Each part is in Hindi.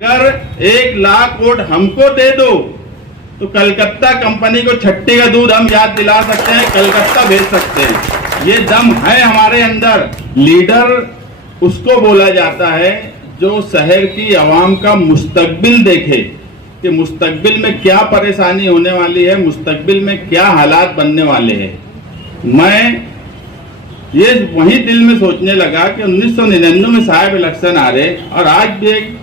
अगर 1,00,000 वोट हमको दे दो तो कलकत्ता कंपनी को छट्टी का दूध हम याद दिला सकते हैं, कलकत्ता भेज सकते हैं। ये दम है हमारे अंदर। लीडर उसको बोला जाता है जो शहर की आवाम का मुस्तकबिल देखे कि मुस्तकबिल में क्या परेशानी होने वाली है, मुस्तकबिल में क्या हालात बनने वाले हैं। मैं ये वही दिल में सोचने लगा कि 1999 में साहब इलेक्शन आ रहे और आज भी एक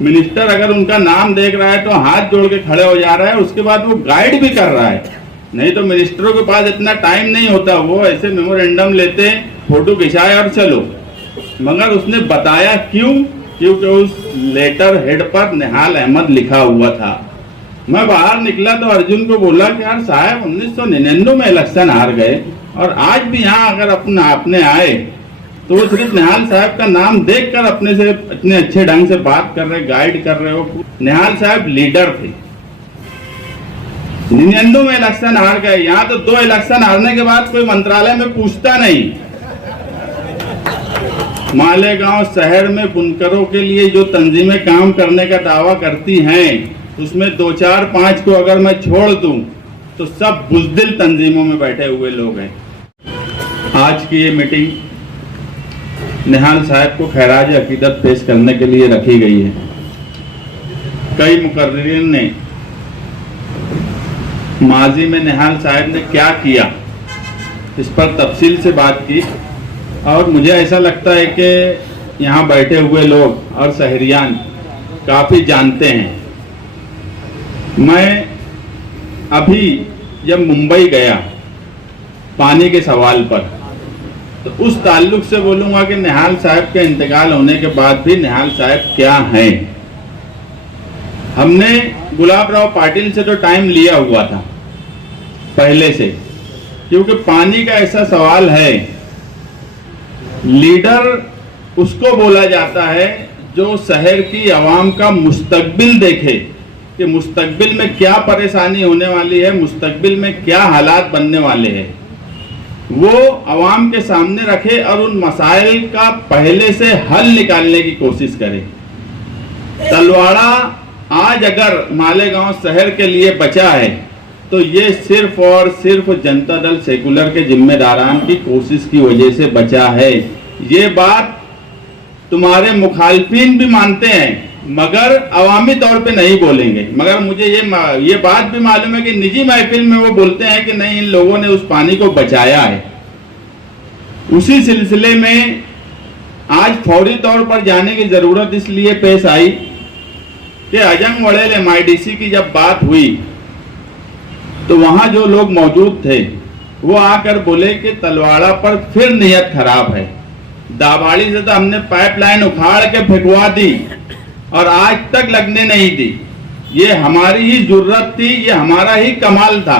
मिनिस्टर अगर उनका नाम देख रहा है तो हाथ जोड़ के खड़े हो जा रहा है, उसके बाद वो गाइड भी कर रहा है। नहीं तो मिनिस्टरों के पास इतना टाइम नहीं होता, वो ऐसे मेमोरेंडम लेते, फोटो खिंचाए और चलो। मगर उसने बताया क्यों? क्योंकि उस लेटर हेड पर निहाल अहमद लिखा हुआ था। मैं बाहर निकला तो अर्जुन को बोला कि यार साहब 1999 में इलेक्शन हार गए और आज भी यहाँ अगर अपने आए तो सिर्फ निहाल साहब का नाम देखकर अपने से इतने अच्छे ढंग से बात कर रहे, गाइड कर रहे हो। निहाल साहब लीडर थे। 99 में इलेक्शन हार गए, यहाँ तो 2 इलेक्शन हारने के बाद कोई मंत्रालय में पूछता नहीं। मालेगांव शहर में बुनकरों के लिए जो तंजीमें काम करने का दावा करती हैं, उसमें 2, 4, 5 को अगर मैं छोड़ दूं तो सब बुज़दिल तंजीमों में बैठे हुए लोग हैं। आज की ये मीटिंग निहाल साहब को खैराज अकीदत पेश करने के लिए रखी गई है। कई मुकर्रिरीन ने माजी में निहाल साहब ने क्या किया इस पर तफसील से बात की और मुझे ऐसा लगता है कि यहाँ बैठे हुए लोग और शहरियान काफ़ी जानते हैं। मैं अभी जब मुंबई गया पानी के सवाल पर तो उस ताल्लुक से बोलूँगा कि निहाल साहब के इंतकाल होने के बाद भी निहाल साहब क्या हैं। हमने गुलाब राव पाटिल से तो टाइम लिया हुआ था पहले से, क्योंकि पानी का ऐसा सवाल है। लीडर उसको बोला जाता है जो शहर की आवाम का मुस्तकबिल देखे कि मुस्तकबिल में क्या परेशानी होने वाली है, मुस्तकबिल में क्या हालात बनने वाले हैं, वो आवाम के सामने रखे और उन मसाइल का पहले से हल निकालने की कोशिश करे। तलवाड़ा आज अगर मालेगांव शहर के लिए बचा है तो ये सिर्फ और सिर्फ जनता दल सेकुलर के जिम्मेदारान की कोशिश की वजह से बचा है। ये बात तुम्हारे मुखालफिन भी मानते हैं मगर अवामी तौर पे नहीं बोलेंगे। मगर मुझे ये बात भी मालूम है कि निजी महफिल में वो बोलते हैं कि नहीं, इन लोगों ने उस पानी को बचाया है। उसी सिलसिले में आज फौरी तौर पर जाने की जरूरत इसलिए पेश आई कि अजंग वड़ेल MIDC की जब बात हुई तो वहां जो लोग मौजूद थे वो आकर बोले कि तलवाड़ा पर फिर नीयत खराब है। दाबाड़ी से तो हमने पाइपलाइन उखाड़ के फेंकवा दी और आज तक लगने नहीं दी। ये हमारी ही जरूरत थी, ये हमारा ही कमाल था।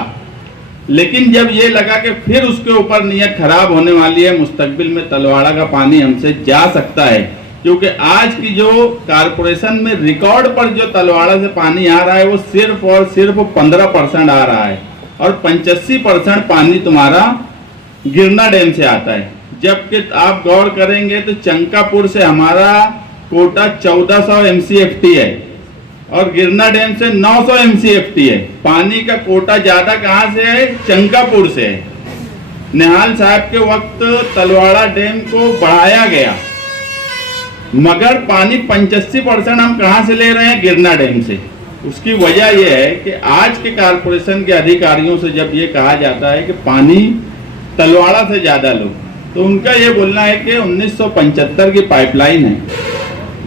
लेकिन जब ये लगा कि फिर उसके ऊपर नीयत खराब होने वाली है, मुस्तकबिल में तलवाड़ा का पानी हमसे जा सकता है, क्योंकि आज की जो कारपोरेशन में रिकॉर्ड पर जो तलवाड़ा से पानी आ रहा है वो सिर्फ और सिर्फ 15% आ रहा है और 85% पानी तुम्हारा गिरना डैम से आता है। जबकि आप गौर करेंगे तो चंकापुर से हमारा कोटा 1400 MCFT है और गिरना डैम से 900 MCFT है। पानी का कोटा ज्यादा कहां से है? चंकापुर से है। निहाल साहब के वक्त तलवाड़ा डैम को बढ़ाया गया मगर पानी 85% हम कहां से ले रहे हैं? गिरना डैम से। उसकी वजह यह है कि आज के कारपोरेशन के अधिकारियों से जब ये कहा जाता है कि पानी तलवाड़ा से ज्यादा लो, तो उनका ये बोलना है कि 1975 की पाइपलाइन है,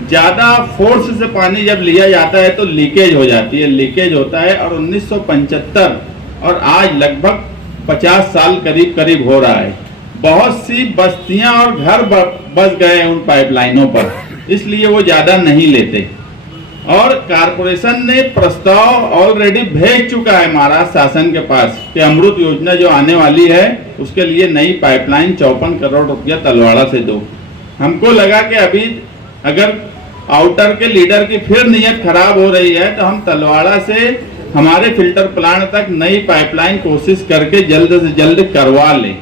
ज्यादा फोर्स से पानी जब लिया जाता है तो लीकेज हो जाती है, लीकेज होता है। और 1975 और आज लगभग 50 साल करीब करीब हो रहा है। बहुत सी बस्तियां और घर बस गए हैं उन पाइपलाइनों पर, इसलिए वो ज्यादा नहीं लेते। और कारपोरेशन ने प्रस्ताव ऑलरेडी भेज चुका है महाराष्ट्र शासन के पास कि अमृत योजना जो आने वाली है उसके लिए नई पाइपलाइन 54 करोड़ रुपया तलवाड़ा से दो। हमको लगा कि अभी अगर आउटर के लीडर की फिर नीयत खराब हो रही है तो हम तलवाड़ा से हमारे फिल्टर प्लांट तक नई पाइपलाइन कोशिश करके जल्द से जल्द करवा लें।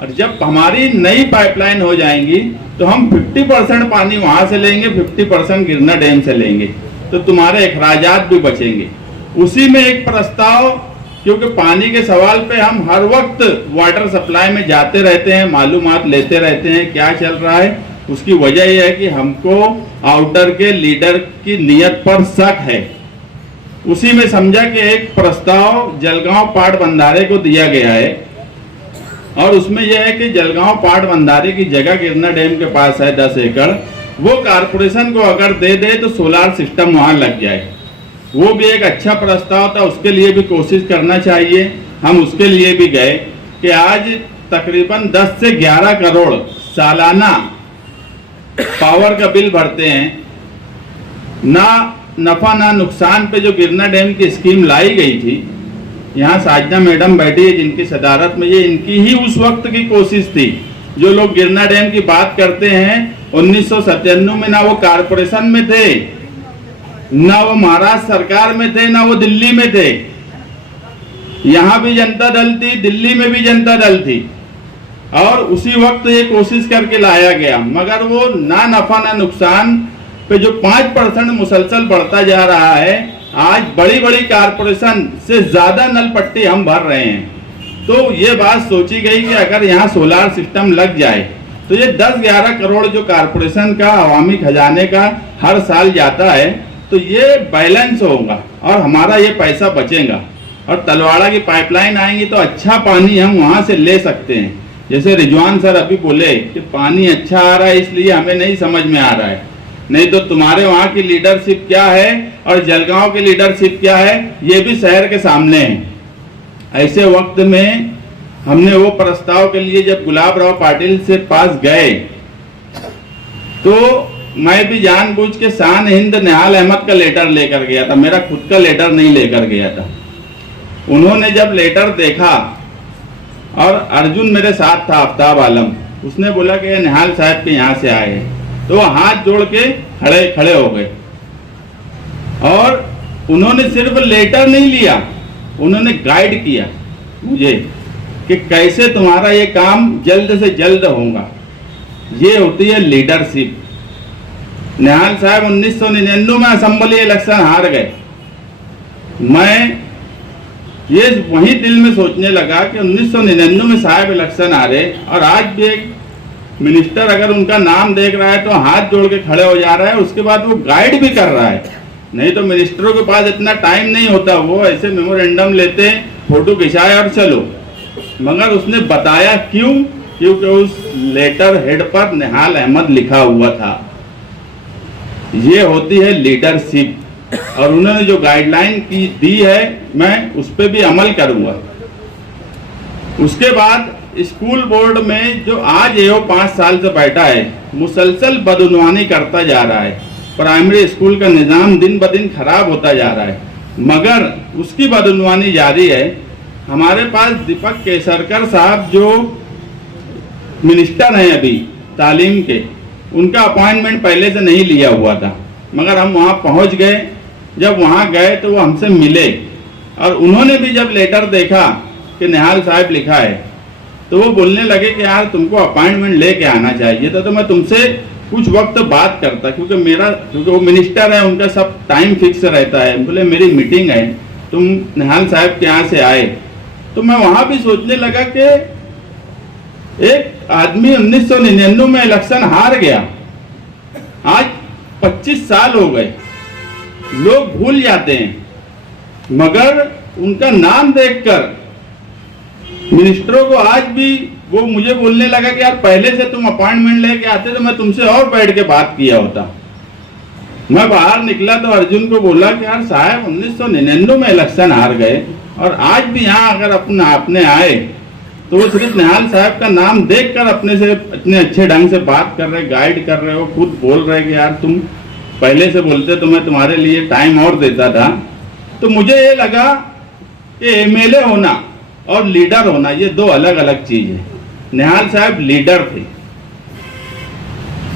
और जब हमारी नई पाइपलाइन हो जाएंगी तो हम 50% पानी वहां से लेंगे, 50% गिरना डैम से लेंगे। तो तुम्हारे अखराजात भी बचेंगे। उसी में एक प्रस्ताव, क्योंकि पानी के सवाल पे हम हर वक्त वाटर सप्लाई में जाते रहते हैं, मालूमात लेते रहते हैं क्या चल रहा है। उसकी वजह यह है कि हमको आउटर के लीडर की नीयत पर शक है। उसी में समझा कि एक प्रस्ताव जलगांव पाट बंधारे को दिया गया है, और उसमें यह है कि जलगांव पाट बंधारे की जगह गिरना डैम के पास है 10 एकड़, वो कारपोरेशन को अगर दे दे तो सोलार सिस्टम वहां लग जाए। वो भी एक अच्छा प्रस्ताव था, उसके लिए भी कोशिश करना चाहिए। हम उसके लिए भी गए कि आज तकरीबन 10 से 11 करोड़ सालाना पावर का बिल भरते हैं। ना नफा ना नुकसान पे जो गिरना डैम की स्कीम लाई गई थी, यहाँ साजना मैडम बैठी है जिनकी सदारत में, ये इनकी ही उस वक्त की कोशिश थी। जो लोग गिरना डैम की बात करते हैं 1997 में ना वो कारपोरेशन में थे, ना वो महाराष्ट्र सरकार में थे, ना वो दिल्ली में थे। यहाँ भी जनता दल थी, दिल्ली में भी जनता दल थी, और उसी वक्त ये कोशिश करके लाया गया। मगर वो ना नफा ना नुकसान पे जो 5% मुसलसल बढ़ता जा रहा है, आज बड़ी बड़ी कारपोरेशन से ज्यादा नल पट्टी हम भर रहे हैं। तो ये बात सोची गई कि अगर यहाँ सोलार सिस्टम लग जाए तो ये 10-11 करोड़ जो कारपोरेशन का अवामी खजाने का हर साल जाता है, तो ये बैलेंस होगा और हमारा ये पैसा बचेगा। और तलवाड़ा की पाइपलाइन आएंगी तो अच्छा पानी हम वहाँ से ले सकते हैं। जैसे रिजवान सर अभी बोले कि पानी अच्छा आ रहा है, इसलिए हमें नहीं समझ में आ रहा है। नहीं तो तुम्हारे वहाँ की लीडरशिप क्या है और जलगांव की लीडरशिप क्या है, ये भी शहर के सामने है। ऐसे वक्त में हमने वो प्रस्ताव के लिए जब गुलाब राव पाटिल से पास गए, तो मैं भी जानबूझ के शान हिंद निहाल अहमद का लेटर लेकर गया था, मेरा खुद का लेटर नहीं लेकर गया था। उन्होंने जब लेटर देखा, और अर्जुन मेरे साथ था, आफ्ताब आलम, उसने बोला कि निहाल साहब के यहाँ से आए हैं, तो वो हाथ जोड़ के खड़े हो गए। और उन्होंने सिर्फ लेटर नहीं लिया, उन्होंने गाइड किया मुझे कि कैसे तुम्हारा ये काम जल्द से जल्द होगा। ये होती है लीडरशिप। निहाल साहब 1999 में असेंबली इलेक्शन हार गए। मैं ये वही दिल में सोचने लगा कि 1999 में साहब इलेक्शन हारे, और आज भी एक मिनिस्टर अगर उनका नाम देख रहा है तो हाथ जोड़ के खड़े हो जा रहा है, उसके बाद वो गाइड भी कर रहा है। नहीं तो मिनिस्टरों के पास इतना टाइम नहीं होता, वो ऐसे मेमोरेंडम लेते, फोटो खिंचाए और चलो। मगर उसने बताया क्यों, क्योंकि उस लेटर हेड पर निहाल अहमद लिखा हुआ था। ये होती है लीडरशिप, और उन्होंने जो गाइडलाइन की दी है मैं उस पर भी अमल करूंगा। उसके बाद स्कूल बोर्ड में जो आज ये 5 साल से बैठा है, मुसलसल बदउनवानी करता जा रहा है। प्राइमरी स्कूल का निज़ाम दिन ब दिन खराब होता जा रहा है, मगर उसकी बदउनवानी जारी है। हमारे पास दीपक केसरकर साहब जो मिनिस्टर हैं अभी तालीम के, उनका अपॉइंटमेंट पहले से नहीं लिया हुआ था, मगर हम वहाँ पहुँच गए। जब वहाँ गए तो वो हमसे मिले, और उन्होंने भी जब लेटर देखा कि निहाल साहब लिखा है, तो वो बोलने लगे कि यार तुमको अपॉइंटमेंट लेके आना चाहिए था, तो मैं तुमसे कुछ वक्त बात करता, क्योंकि वो मिनिस्टर है, उनका सब टाइम फिक्स रहता है। बोले मेरी मीटिंग है, तुम निहाल साहब के यहाँ से आए। तो मैं वहाँ भी सोचने लगा कि एक आदमी 1999 में इलेक्शन हार गया, आज 25 साल हो गए, लोग भूल जाते हैं, मगर उनका नाम देखकर मिनिस्टरों को आज भी वो मुझे बोलने लगा कि यार पहले से तुम अपॉइंटमेंट लेके आते तो मैं तुमसे और बैठ के बात किया होता। मैं बाहर निकला तो अर्जुन को बोला कि यार साहब 1999 में इलेक्शन हार गए, और आज भी यहाँ अगर आपने आए तो वो सिर्फ निहाल साहब का नाम देखकर अपने से इतने अच्छे ढंग से बात कर रहे, गाइड कर रहे हो, खुद बोल रहे कि यार तुम पहले से बोलते तो मैं तुम्हारे लिए टाइम और देता था। तो मुझे ये लगा कि एमएलए होना और लीडर होना ये दो अलग अलग चीज है। निहाल साहब लीडर थे,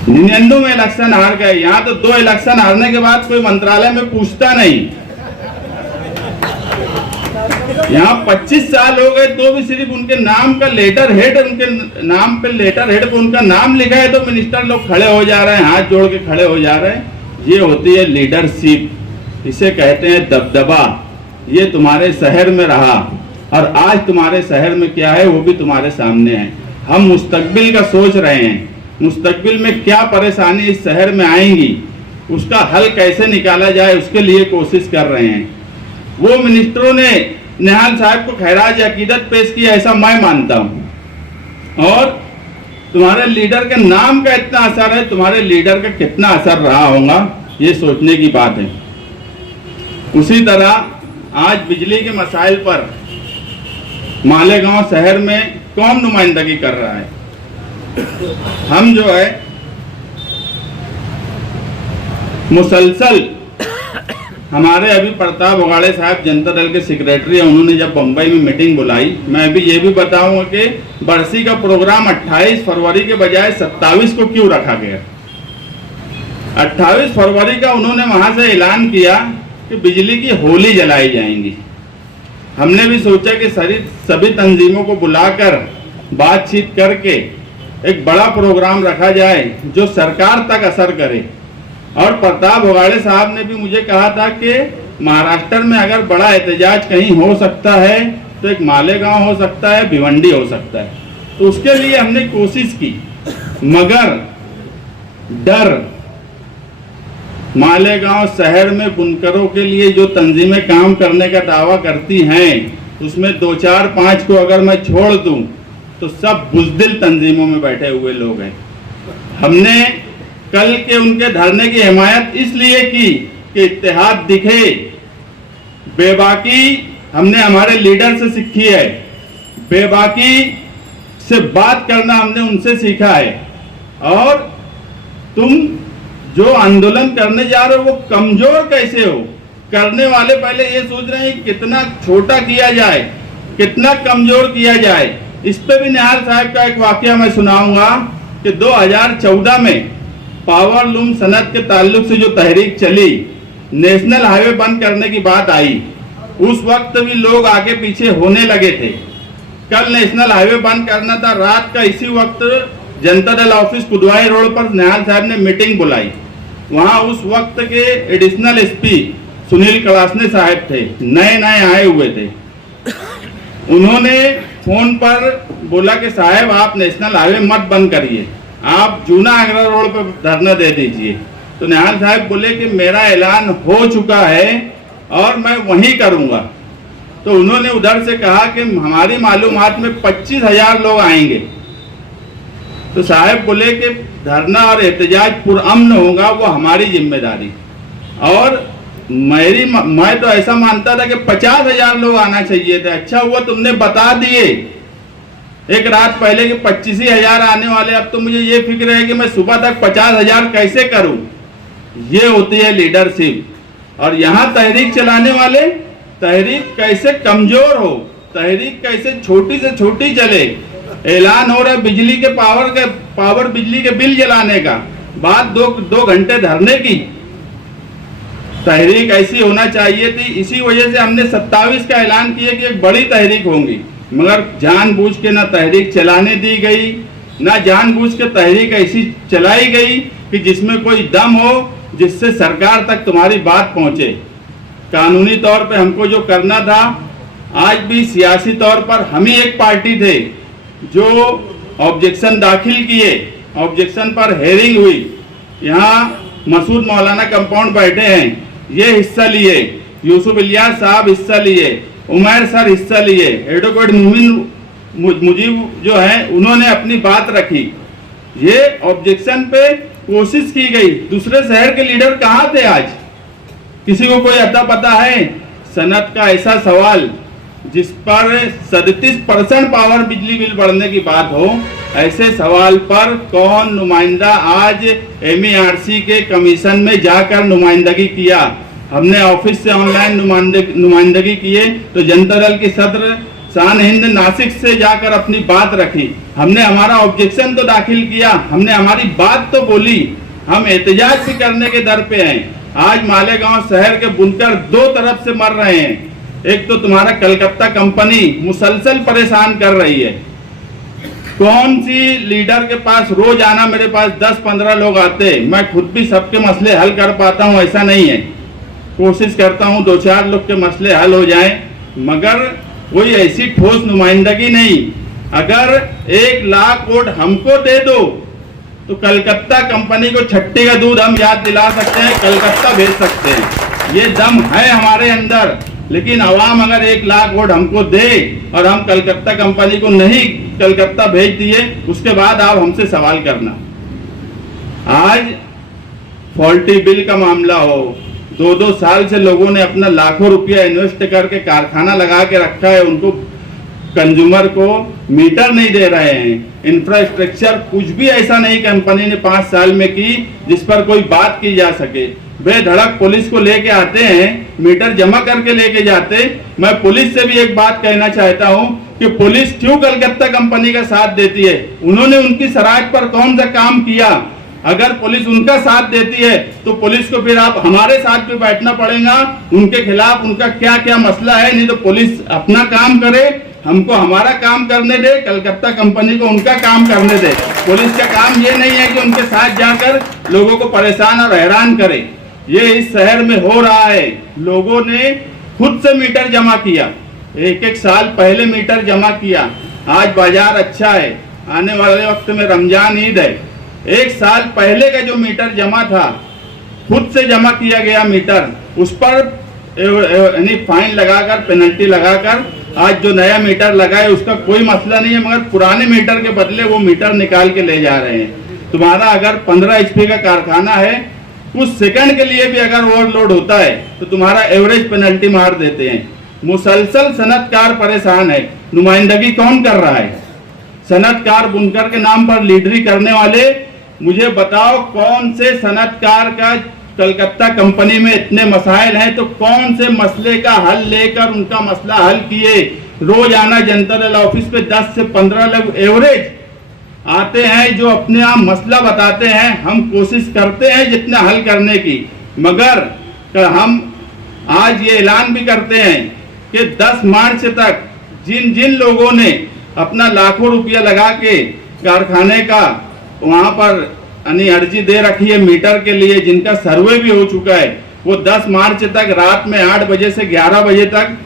99 में इलेक्शन हार गए। यहाँ तो 2 इलेक्शन हारने के बाद कोई मंत्रालय में पूछता नहीं। यहाँ 25 साल हो गए तो भी सिर्फ उनके नाम का लेटर हेड, उनके नाम पे लेटर हेड पे उनका नाम लिखा है तो मिनिस्टर लोग खड़े हो जा रहे हैं, हाथ जोड़ के खड़े हो जा रहे हैं। ये होती है लीडरशिप। इसे कहते हैं दबदबा, ये तुम्हारे शहर में रहा और आज तुम्हारे शहर में क्या है वो भी तुम्हारे सामने है। हम मुस्तकबिल का सोच रहे हैं, मुस्तकबिल में क्या परेशानी इस शहर में आएंगी, उसका हल कैसे निकाला जाए, उसके लिए कोशिश कर रहे हैं। वो मिनिस्टरों ने निहाल साहब को खैराज अकीदत पेश किया, ऐसा मैं मानता हूँ। और तुम्हारे लीडर के नाम का इतना असर है, तुम्हारे लीडर का कितना असर रहा होगा ये सोचने की बात है। उसी तरह आज बिजली के मसाइल पर मालेगांव शहर में कौन नुमाइंदगी कर रहा है? हम जो है मुसलसल, हमारे अभी प्रताप उगाड़े साहब जनता दल के सेक्रेटरी हैं, उन्होंने जब बम्बई में मीटिंग बुलाई, मैं अभी ये भी बताऊंगा कि बरसी का प्रोग्राम 28 फरवरी के बजाय 27 को क्यों रखा गया। 28 फरवरी का उन्होंने वहां से ऐलान किया कि बिजली की होली जलाई जाएंगी। हमने भी सोचा कि सभी तंजीमों को बुलाकर बातचीत करके एक बड़ा प्रोग्राम रखा जाए जो सरकार तक असर करे। और प्रताप उगाड़े साहब ने भी मुझे कहा था कि महाराष्ट्र में अगर बड़ा एहतजाज कहीं हो सकता है तो एक मालेगांव हो सकता है, भिवंडी हो सकता है। तो उसके लिए हमने कोशिश की, मगर डर, मालेगांव शहर में बुनकरों के लिए जो तंजीमें काम करने का दावा करती हैं उसमें 2, 4, 5 को अगर मैं छोड़ दूं तो सब बुज़दिल तंजीमों में बैठे हुए लोग हैं। हमने कल के उनके धरने की हिमायत इसलिए की कि इत्तेहाद दिखे। बेबाकी हमने हमारे लीडर से सीखी है, बेबाकी से बात करना हमने उनसे सीखा है। और तुम जो आंदोलन करने जा रहे हो वो कमजोर कैसे हो? करने वाले पहले ये सोच रहे हैं कितना छोटा किया जाए, कितना कमजोर किया जाए। इस पे भी निहाल साहब का एक वाकया मैं सुनाऊंगा कि 2014 में पावर लूम सनत के ताल्लुक से जो तहरीक चली, नेशनल हाईवे बंद करने की बात आई, उस वक्त भी लोग आगे पीछे होने लगे थे। कल नेशनल हाईवे बंद करना था, रात का इसी वक्त जनता दल ऑफिस कुदवाई रोड पर निहाल साहब ने मीटिंग बुलाई। वहां उस वक्त के एडिशनल एसपी सुनील कलासने साहब थे, नए नए आए हुए थे। उन्होंने फोन पर बोला कि साहब आप नेशनल हाईवे मत बंद करिए, आप जूना आगरा रोड पर धरना दे दीजिए। तो निहाल साहब बोले कि मेरा ऐलान हो चुका है और मैं वहीं करूंगा। तो उन्होंने उधर से कहा कि हमारी मालूमात में 25,000 लोग आएंगे। तो साहब बोले कि धरना और एहतजाज पुरअमन होगा, वो हमारी जिम्मेदारी। और मैं तो ऐसा मानता था कि 50,000 लोग आना चाहिए थे। अच्छा हुआ तुमने बता दिए एक रात पहले कि 25,000 आने वाले। अब तो मुझे ये फिक्र है कि मैं सुबह तक 50,000 कैसे करूं। ये होती है लीडरशिप। और यहाँ तहरीक चलाने वाले, तहरीक कैसे कमजोर हो, तहरीक कैसे छोटी से छोटी चले। ऐलान हो रहा है बिजली के पावर बिजली के बिल जलाने का, बात 2 घंटे धरने की। तहरीक ऐसी होना चाहिए थी। इसी वजह से हमने 27 का ऐलान किया कि एक बड़ी तहरीक होंगी, मगर जानबूझ के ना तहरीक चलाने दी गई, ना जानबूझ के तहरीक ऐसी चलाई गई कि जिसमें कोई दम हो, जिससे सरकार तक तुम्हारी बात पहुंचे। कानूनी तौर पे हमको जो करना था, आज भी सियासी तौर पर हम ही एक पार्टी थे जो ऑब्जेक्शन दाखिल किए, ऑब्जेक्शन पर हेयरिंग हुई। यहाँ मसूद मौलाना कंपाउंड बैठे हैं, ये हिस्सा लिए, यूसुफ इलियास साहब हिस्सा लिए, उमर सर हिस्सा लिए, एडवोकेट मुजीब जो है उन्होंने अपनी बात रखी। ये ऑब्जेक्शन पे कोशिश की गई। दूसरे शहर के लीडर कहाँ थे आज? किसी को कोई अता पता है? सनत का ऐसा सवाल जिस पर 37% पावर बिजली बिल बढ़ने की बात हो, ऐसे सवाल पर कौन नुमाइंदा आज MERC के कमीशन में जाकर नुमाइंदगी किया? हमने ऑफिस से ऑनलाइन नुमाइंदगी किए तो जनता दल की सदर शान हिंद नासिक से जाकर अपनी बात रखी। हमने हमारा ऑब्जेक्शन तो दाखिल किया, हमने हमारी बात तो बोली। हम एहतजाज भी करने के दर पे हैं। आज मालेगांव शहर के बुनकर 2 तरफ से मर रहे हैं। एक तो तुम्हारा कलकत्ता कंपनी मुसलसल परेशान कर रही है। कौन सी लीडर के पास रोज आना, मेरे पास 10-15 लोग आते, मैं खुद भी सबके मसले हल कर पाता हूं, ऐसा नहीं है। कोशिश करता हूँ 2-4 लोग के मसले हल हो जाएं, मगर कोई ऐसी ठोस नुमाइंदगी नहीं। अगर 1 लाख वोट हमको दे दो तो कलकत्ता कंपनी को छट्टी का दूध हम याद दिला सकते हैं, कलकत्ता भेज सकते हैं, ये दम है हमारे अंदर। लेकिन अवाम अगर 1 लाख वोट हमको दे और हम कलकत्ता कंपनी को नहीं कलकत्ता भेज दिए, उसके बाद आप हमसे सवाल करना। आज फॉल्टी बिल का मामला हो, 2-2 साल से लोगों ने अपना लाखों रुपया इन्वेस्ट करके कारखाना लगा के रखा है, उनको कंज्यूमर को मीटर नहीं दे रहे हैं। इंफ्रास्ट्रक्चर कुछ भी ऐसा नहीं कंपनी ने 5 साल में की जिस पर कोई बात की जा सके। बेधड़क पुलिस को लेके आते हैं, मीटर जमा करके लेके जाते। मैं पुलिस से भी एक बात कहना चाहता हूं कि पुलिस क्यों कलकत्ता कंपनी का साथ देती है? उन्होंने उनकी शरारत पर कौन सा काम किया? अगर पुलिस उनका साथ देती है तो पुलिस को फिर आप हमारे साथ भी बैठना पड़ेगा, उनके खिलाफ उनका क्या क्या मसला है। नहीं तो पुलिस अपना काम करे, हमको हमारा काम करने दे, कलकत्ता कंपनी को उनका काम करने दे। पुलिस का काम ये नहीं है कि उनके साथ जाकर लोगों को परेशान और हैरान करे। ये इस शहर में हो रहा है। लोगों ने खुद से मीटर जमा किया, 1-1 साल पहले मीटर जमा किया। आज बाजार अच्छा है, आने वाले वक्त में रमजान ईद है। 1 साल पहले का जो मीटर जमा था, खुद से जमा किया गया मीटर, उस पर यानी फाइन लगाकर, पेनल्टी लगाकर आज जो नया मीटर लगा है उसका कोई मसला नहीं है, मगर पुराने मीटर के बदले वो मीटर निकाल के ले जा रहे हैं। तुम्हारा अगर 15 HP का कारखाना है, कुछ सेकंड के लिए भी अगर ओवरलोड होता है तो तुम्हारा एवरेज पेनल्टी मार देते हैं। मुसलसल सनतकार परेशान है। नुमाइंदगी कौन कर रहा है? सनतकार बुनकर के नाम पर लीडरी करने वाले। मुझे बताओ, कौन से सनतकार का कलकत्ता कंपनी में इतने मसाइल हैं तो कौन से मसले का हल लेकर उनका मसला हल किए? रोजाना जनता दल ऑफिस पे 10 से 15 लोग एवरेज आते हैं जो अपने आप मसला बताते हैं। हम कोशिश करते हैं जितना हल करने की, मगर हम आज ये ऐलान भी करते हैं कि 10 मार्च तक जिन जिन लोगों ने अपना लाखों रुपया लगा के कारखाने का वहां पर अर्जी दे रखी है मीटर के लिए, जिनका सर्वे भी हो चुका है, वो 10 मार्च तक रात में 8 बजे से 11 बजे तक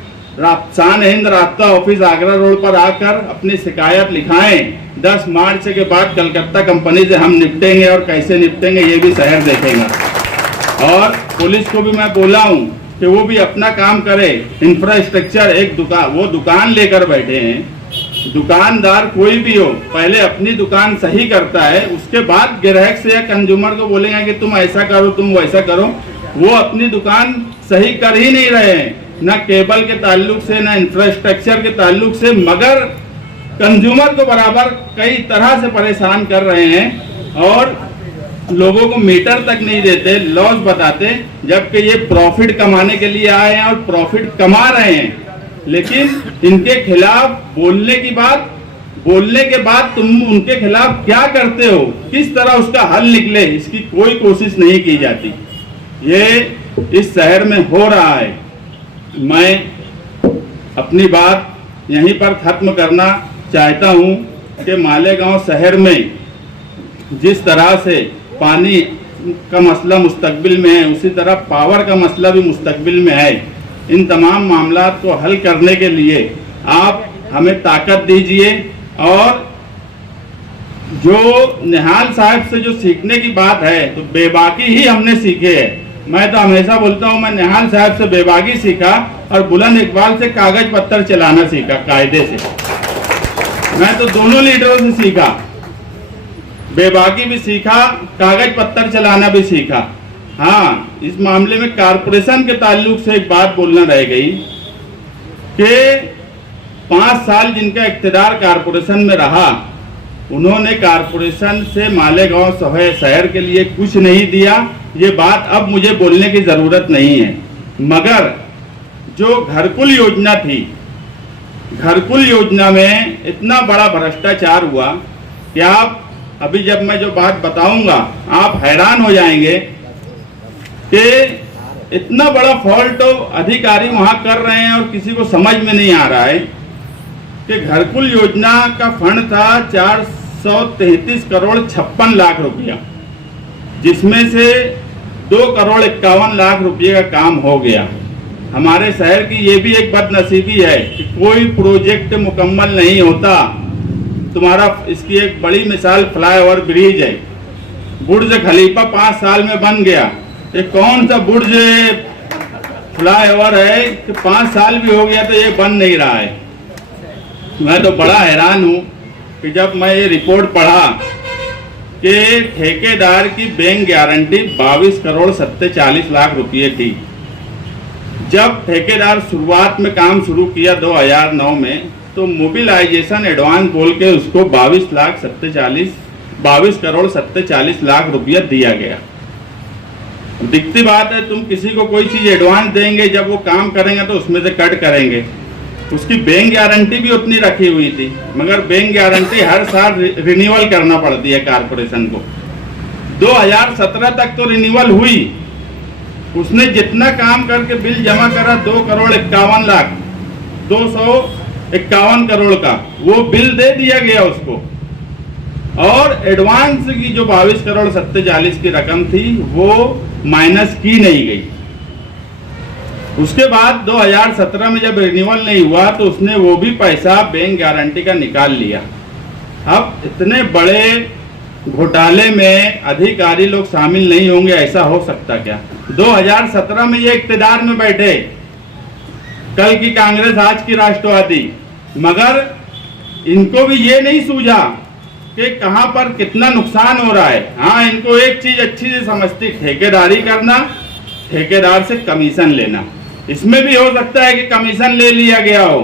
शान हिंद रास्ता ऑफिस आगरा रोड पर आकर अपनी शिकायत लिखाएं। 10 मार्च के बाद कलकत्ता कंपनी से हम निपटेंगे, और कैसे निपटेंगे ये भी शहर देखेगा। और पुलिस को भी मैं बोला हूं कि वो भी अपना काम करे। इंफ्रास्ट्रक्चर, एक दुकान लेकर बैठे हैं। दुकानदार कोई भी हो, पहले अपनी दुकान सही करता है, उसके बाद ग्राहक से या कंज्यूमर को बोलेंगे कि तुम ऐसा करो, तुम वैसा करो। वो अपनी दुकान सही कर ही नहीं रहे हैं, ना केबल के ताल्लुक से, ना इंफ्रास्ट्रक्चर के ताल्लुक से, मगर कंज्यूमर को बराबर कई तरह से परेशान कर रहे हैं और लोगों को मीटर तक नहीं देते, लॉस बताते, जबकि ये प्रॉफिट कमाने के लिए आए हैं और प्रॉफिट कमा रहे हैं। लेकिन इनके खिलाफ बोलने के बाद तुम उनके खिलाफ क्या करते हो, किस तरह उसका हल निकले, इसकी कोई कोशिश नहीं की जाती। ये इस शहर में हो रहा है। मैं अपनी बात यहीं पर खत्म करना चाहता हूं कि मालेगांव शहर में जिस तरह से पानी का मसला मुस्तकबिल में है, उसी तरह पावर का मसला भी मुस्तकबिल में है। इन तमाम मामला को हल करने के लिए आप हमें ताकत दीजिए। और जो निहाल साहब से जो सीखने की बात है, तो बेबाकी ही हमने सीखे है। मैं तो हमेशा बोलता हूं, मैं निहाल साहब से बेबाकी सीखा और बुलंद इकबाल से कागज पत्थर चलाना सीखा कायदे से। मैं तो दोनों लीडरों से सीखा, बेबाकी भी सीखा, कागज पत्थर चलाना भी सीखा। हाँ, इस मामले में कारपोरेशन के ताल्लुक से एक बात बोलना रह गई कि 5 साल जिनका इख्तियार कारपोरेशन में रहा, उन्होंने कारपोरेशन से मालेगांव शहर के लिए कुछ नहीं दिया। ये बात अब मुझे बोलने की ज़रूरत नहीं है, मगर जो घरकुल योजना थी, घरकुल योजना में इतना बड़ा भ्रष्टाचार हुआ कि आप अभी जब मैं जो बात बताऊंगा आप हैरान हो जाएंगे कि इतना बड़ा फॉल्ट अधिकारी वहां कर रहे हैं और किसी को समझ में नहीं आ रहा है कि घरकुल योजना का फंड था 433 करोड़ 56 लाख रुपया, जिसमें से 2,51,00,000 रुपये का काम हो गया। हमारे शहर की ये भी एक बदनसीबी है कि कोई प्रोजेक्ट मुकम्मल नहीं होता। तुम्हारा इसकी एक बड़ी मिसाल फ्लाईओवर ब्रिज है। बुर्ज खलीफा 5 साल में बन गया। ये कौन सा बुर्ज फ्लाईओवर है कि 5 साल भी हो गया तो ये बन नहीं रहा है। मैं तो बड़ा हैरान हूँ कि जब मैं ये रिपोर्ट पढ़ा कि ठेकेदार की बैंक गारंटी 22,40,40,00,000 रुपये थी। जब ठेकेदार शुरुआत में काम शुरू किया 2009 में, तो मोबिलाइजेशन एडवांस बोल के उसको 22,40,40,00,000 रुपया दिया गया। दिखती बात है, तुम किसी को कोई चीज एडवांस देंगे, जब वो काम करेंगे तो उसमें से कट करेंगे। उसकी बैंक गारंटी भी उतनी रखी हुई थी, मगर बैंक गारंटी हर साल रिन्यूअल करना पड़ती है कारपोरेशन को। 2017 तक तो रिन्यूअल हुई। उसने जितना काम करके बिल जमा करा 2,51,00,000 251 करोड़ का वो बिल दे दिया गया उसको, और एडवांस की जो 22,40,40,00,000 की रकम थी वो माइनस की नहीं गई। उसके बाद 2017 में जब रिन्यूअल नहीं हुआ तो उसने वो भी पैसा बैंक गारंटी का निकाल लिया। अब इतने बड़े घोटाले में अधिकारी लोग शामिल नहीं होंगे, ऐसा हो सकता क्या? 2017 में ये इक्तिदार में बैठे, कल की कांग्रेस आज की राष्ट्रवादी, मगर इनको भी ये नहीं सूझा कि कहां पर कितना नुकसान हो रहा है। हाँ, इनको एक चीज अच्छी से समझती, ठेकेदारी करना, ठेकेदार से कमीशन लेना। इसमें भी हो सकता है कि कमीशन ले लिया गया हो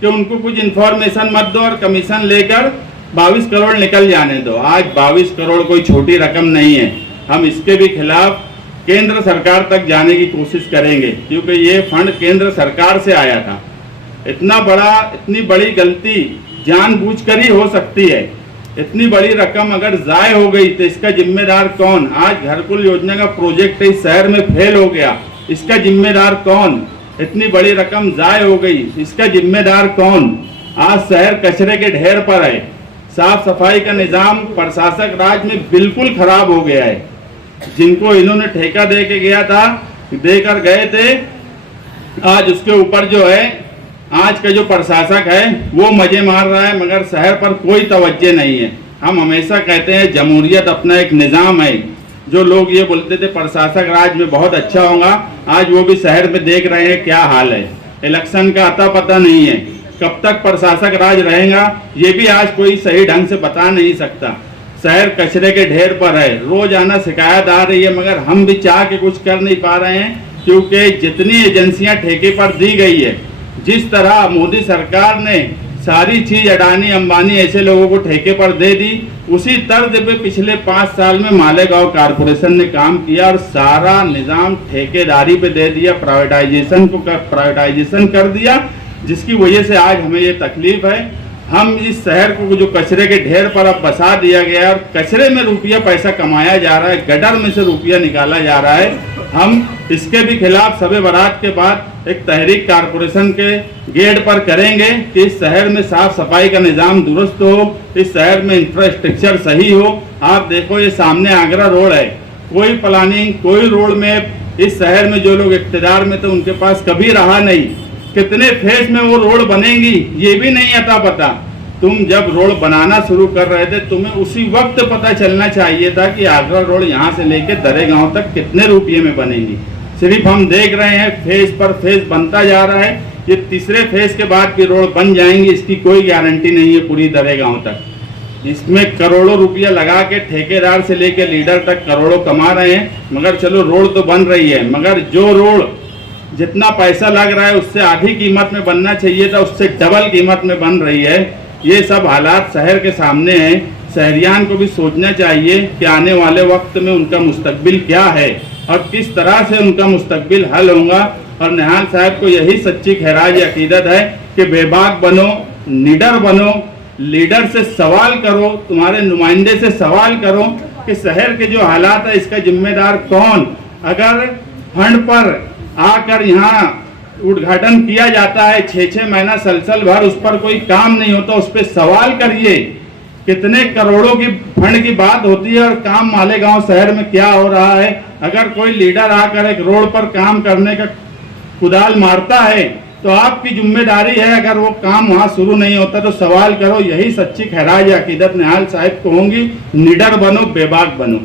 कि उनको कुछ इन्फॉर्मेशन मत दो और कमीशन लेकर 22 करोड़ निकल जाने दो। आज 22 करोड़ कोई छोटी रकम नहीं है। हम इसके भी खिलाफ केंद्र सरकार तक जाने की कोशिश करेंगे, क्योंकि ये फंड केंद्र सरकार से आया था। इतनी बड़ी गलती जानबूझकर ही हो सकती है। इतनी बड़ी रकम अगर जाय हो गई तो इसका जिम्मेदार कौन? आज घरकुल योजना का प्रोजेक्ट इस शहर में फेल हो गया, इसका जिम्मेदार कौन? इतनी बड़ी रकम जाय हो गई, इसका जिम्मेदार कौन? आज शहर कचरे के ढेर पर है। साफ सफाई का निजाम प्रशासक राज में बिल्कुल खराब हो गया है। जिनको इन्होंने ठेका दे के गया था, देकर गए थे, आज उसके ऊपर जो है आज का जो प्रशासक है वो मजे मार रहा है, मगर शहर पर कोई तवज्जो नहीं है। हम हमेशा कहते हैं जमहूरियत अपना एक निज़ाम है। जो लोग ये बोलते थे प्रशासक राज में बहुत अच्छा होगा, आज वो भी शहर में देख रहे हैं क्या हाल है। इलेक्शन का अता पता नहीं है, कब तक प्रशासक राज रहेगा ये भी आज कोई सही ढंग से बता नहीं सकता। शहर कचरे के ढेर पर है, रोजाना शिकायत आ रही है, मगर हम भी चाह के कुछ कर नहीं पा रहे हैं, क्योंकि जितनी एजेंसियां ठेके पर दी गई है, जिस तरह मोदी सरकार ने सारी चीज अडानी अंबानी ऐसे लोगों को ठेके पर दे दी, उसी तर्ज पे पिछले 5 साल में मालेगांव कारपोरेशन ने काम किया और सारा निजाम ठेकेदारी पे दे दिया, प्राइवेटाइजेशन कर दिया, जिसकी वजह से आज हमें ये तकलीफ है। हम इस शहर को जो कचरे के ढेर पर अब बसा दिया गया है और कचरे में रुपया पैसा कमाया जा रहा है, गटर में से रुपया निकाला जा रहा है, हम इसके भी खिलाफ सबे बारात के बाद एक तहरीक कारपोरेशन के गेट पर करेंगे कि इस शहर में साफ सफाई का निज़ाम दुरुस्त हो, इस शहर में इंफ्रास्ट्रक्चर सही हो। आप देखो ये सामने आगरा रोड है, कोई प्लानिंग, कोई रोड मैप इस शहर में जो लोग इख्तियार में थे उनके पास कभी रहा नहीं। कितने फेज में वो रोड बनेंगी ये भी नहीं अता पता। तुम जब रोड बनाना शुरू कर रहे थे तुम्हें उसी वक्त पता चलना चाहिए था कि आगरा रोड यहाँ से लेके दरेगांव तक कितने रुपये में बनेगी। सिर्फ हम देख रहे हैं फेज पर फेज बनता जा रहा है। ये तीसरे फेज के बाद भी रोड बन जाएंगी, इसकी कोई गारंटी नहीं है पूरी दरेगांव तक। इसमें करोड़ों रुपया लगा के ठेकेदार से लेके लीडर तक करोड़ों कमा रहे हैं, मगर चलो रोड तो बन रही है, मगर जो रोड जितना पैसा लग रहा है उससे आधी कीमत में बनना चाहिए था, उससे डबल कीमत में बन रही है। ये सब हालात शहर के सामने हैं। शहरियान को भी सोचना चाहिए कि आने वाले वक्त में उनका मुस्तकबिल क्या है और किस तरह से उनका मुस्तकबिल हल होगा। और निहाल साहब को यही सच्ची खैराज अकीदत है कि बेबाक बनो, निडर बनो, लीडर से सवाल करो, तुम्हारे नुमाइंदे से सवाल करो कि शहर के जो हालात है इसका जिम्मेदार कौन। अगर फंड पर आकर यहाँ उद्घाटन किया जाता है 6-6 महीना सलसल भर उस पर कोई काम नहीं होता, उस पर सवाल करिए कितने करोड़ों की फंड की बात होती है और काम मालेगांव शहर में क्या हो रहा है। अगर कोई लीडर आकर एक रोड पर काम करने का कुदाल मारता है तो आपकी जिम्मेदारी है, अगर वो काम वहाँ शुरू नहीं होता तो सवाल करो। यही सच्ची खैराज अकीदत निहाल साहिब को होंगी। निडर बनो, बेबाक बनो।